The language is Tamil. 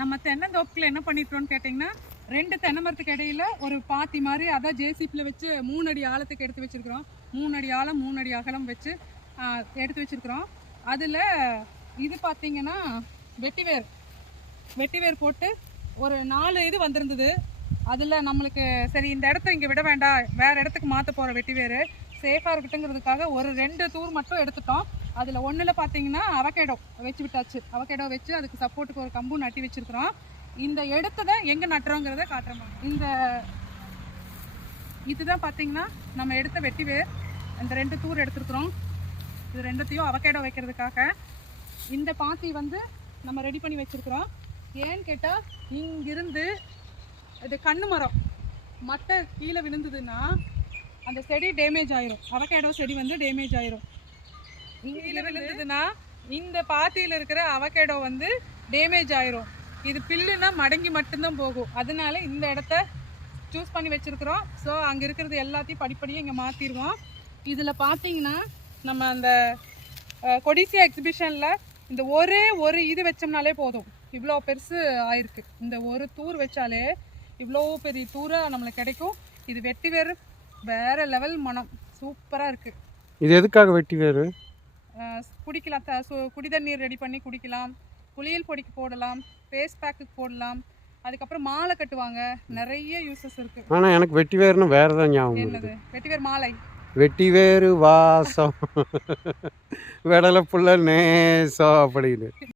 நம்ம தென்னந்தோப்புல என்ன பண்ணிட்டோம்னு கேட்டிங்கன்னா, 2 தென்னை மரத்துக்கு இடையில ஒரு பாத்தி மாதிரி அதான் ஜேசிபியில் வச்சு 3 அடி ஆழத்துக்கு எடுத்து வச்சுருக்கிறோம். 3 அடி ஆழம் 3 அடி அகலம் வச்சு எடுத்து வச்சுருக்கிறோம். அதில் இது பார்த்திங்கன்னா வெட்டிவேர் போட்டு ஒரு 4 இது வந்திருந்தது. அதில் நம்மளுக்கு சரி இந்த இடத்த இங்கே விட வேண்டாம், வேறு இடத்துக்கு மாற்ற போகிற வெட்டிவேர் சேஃபாக இருக்கட்டுங்கிறதுக்காக ஒரு 2 தூர் மட்டும் எடுத்துட்டோம். அதில் ஒன்றில் பார்த்தீங்கன்னா அவகேடோ வச்சு விட்டாச்சு. அவகேடோ வச்சு அதுக்கு சப்போர்ட்டுக்கு ஒரு கம்பு நட்டி வச்சுருக்குறோம். இந்த எடுத்ததை எங்கே நட்டுறோங்கிறத காட்டுறோம். இதுதான் பார்த்தீங்கன்னா நம்ம எடுத்த வெட்டிவேர். இந்த 2 தூர் எடுத்துருக்குறோம். இது 2த்தையும் அவகேடோ வைக்கிறதுக்காக இந்த பாத்தி வந்து நம்ம ரெடி பண்ணி வச்சுருக்குறோம். ஏன்னு கேட்டால் இங்கிருந்து இது கண்ணு மரம் மட்டை கீழே விழுந்ததுன்னா அந்த செடி டேமேஜ் ஆயிரும். அவகேடோ செடி வந்து டேமேஜ் ஆயிரும். கீழே விழுந்ததுன்னா இந்த பாத்தியில் இருக்கிற அவகேடோ வந்து டேமேஜ் ஆயிரும். இது பில்லுன்னா மடங்கி மட்டும்தான் போகும். அதனால இந்த இடத்த சூஸ் பண்ணி வச்சுருக்குறோம். ஸோ அங்கே இருக்கிறது எல்லாத்தையும் படிப்படியாக இங்கே மாற்றிடுவோம். இதில் பார்த்தீங்கன்னா நம்ம அந்த கொடிசியா எக்ஸிபிஷனில் இந்த ஒரே ஒரு இது வச்சோம்னாலே போதும், இவ்வளோ பெருசு ஆயிருக்கு. இந்த ஒரு தூர் வச்சாலே இவ்வளோ பெரிய தூராக நம்மளுக்கு கிடைக்கும். இது வெட்டிவேர் வேறு லெவல் மனம் சூப்பராக இருக்குது. இது எதுக்காக வெட்டிவேர்? குடிக்கலாம், குடி தண்ணீர் ரெடி பண்ணி குடிக்கலாம், குளியல் பொடிக்கு போடலாம், ஃபேஸ் பேக்குக்கு போடலாம், அதுக்கப்புறம் மாலை கட்டுவாங்க, நிறைய யூசஸ் இருக்குது. ஆனால் எனக்கு வெட்டிவேர்னு வேறு தான் ஞாபகம். என்னது வெட்டிவேர் மாலை? வெட்டிவேறு வாசம் வெடலை புள்ள நேசம் அப்படின்னு.